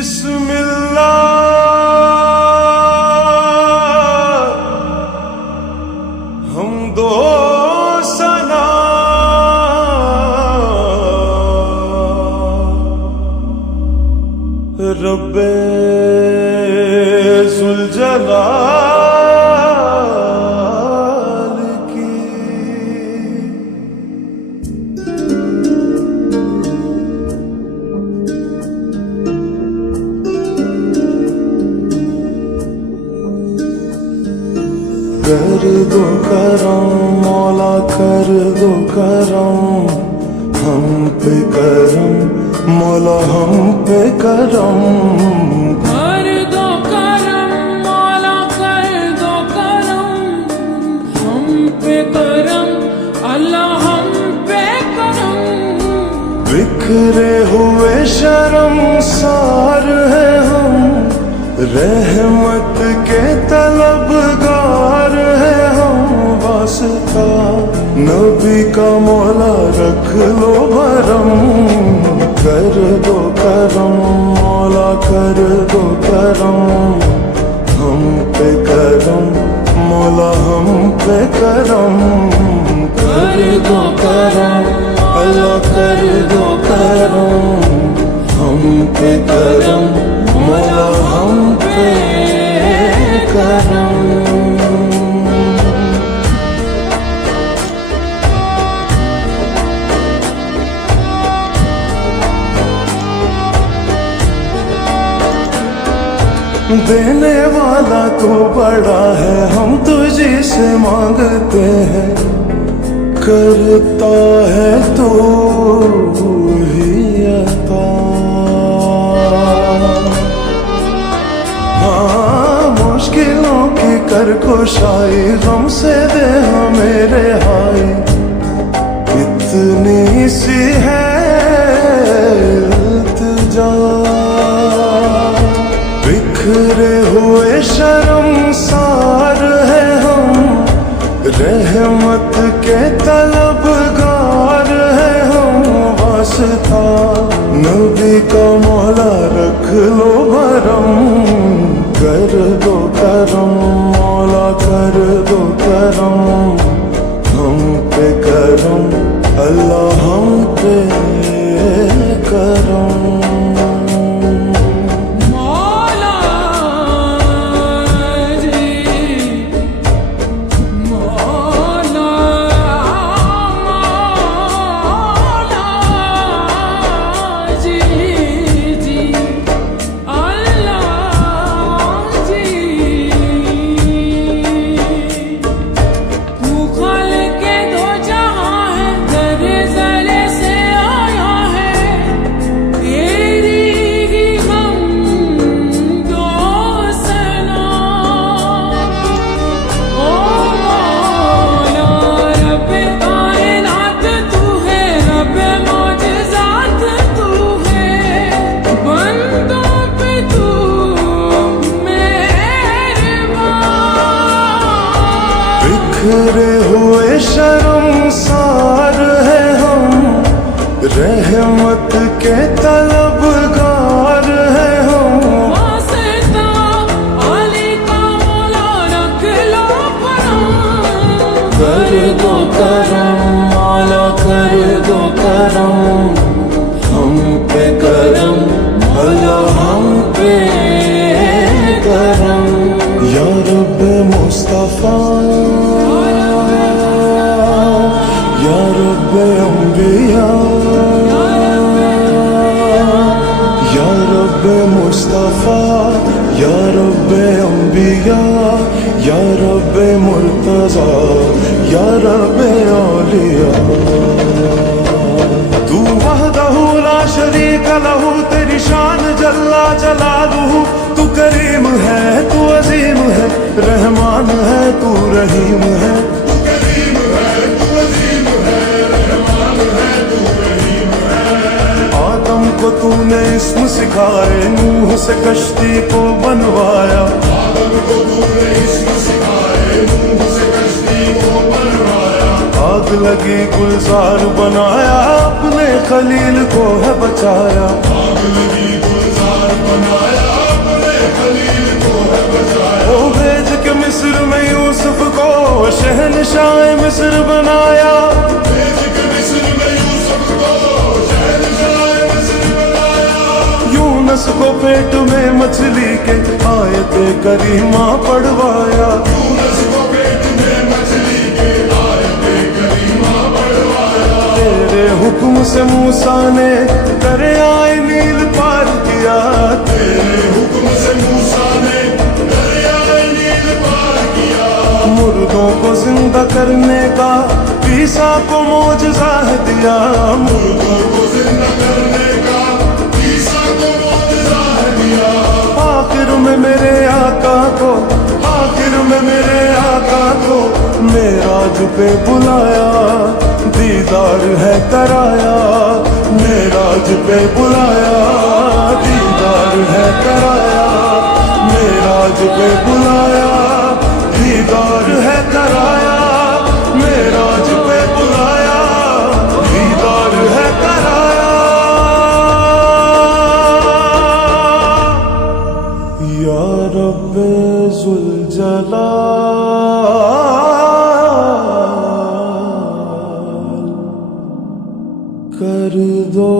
बिस्मिल्लाह हम दो सना रब्बे जुल जलाल की। कर दो करम मौला कर दो करम हम पे करम मौला हम पे करम। कर दो करम मौला कर दो करम हम पे करम अल्लाह हम पे करम। बिखरे हुए शर्मसार है हम रहमत के तलबगार है हम। वास्ता नबी का मौला रख लो भरम। कर दो करम मौला कर दो करम हम पे करम मौला हम पे करम। कर दो करम अल्लाह कर दो करम हम पे करम मौला हम पे करम। देने वाला तो बड़ा है हम तुझी से मांगते हैं करता है तो ही अता। हाँ मुश्किलों की कर कुशाई गम से दे हमें रिहाई। इतनी सी है इल्तिजा बिखरे हुए शर्मसार है हम रहमत के तलबगार है हम। वास्ता नबी का मौला रख लो भरम। कर दो करम मौला कर दो करम हम पे करम अल्लाह हम पे करम। बिखरे हुए शर्मसार है हम रहमत के तलबगार है हम। वास्ता अली का मौला रख लो भरम। कर दो करम मौला कर दो करम हम पे करम अल्लाह हम पे करम। या रब मुस्तफा या रब अंबिया या रब मुस्तफा या रब अंबिया या रब मुर्तजा या रब औलिया। तू वहदहू ला शरीक लहू तेरी शान जल्ला जलालुहू। तू करीम है तू अजीम है रहमान है तू रहीम है। आदम को तूने इस्म सिखाए नूह से कश्ती को बनवाया। आग लगी गुलजार बनाया अपने खलील को है बचाया। ओ भेज के मिस्र में यूसुफ को शहनशाह मिस्र बनाया। यूनुस को पेट में मछली के आयते करीमा पढ़वाया। तेरे हुक्म से मूसा ने दरियाए नील पार किया। तेरे हुक्म से मूसा ने दरियाए नील पार किया। मुर्दों को जिंदा करने का ईसा को मौजज़ा है दिया। मुर्दों को जिंदा करने का ईसा को मौजज़ा है दिया। आखिर में मेरे आका को, आखिर में मेरे आका को मेराज पे बुलाया। दीदार है कराया, मेराज पे बुलाया। दीदार है कराया, मेराज पे बुलाया। दीदार है कराया, मेराज पे बुलाया। दीदार है कराया। या रब्बे जुल जलाल कर दो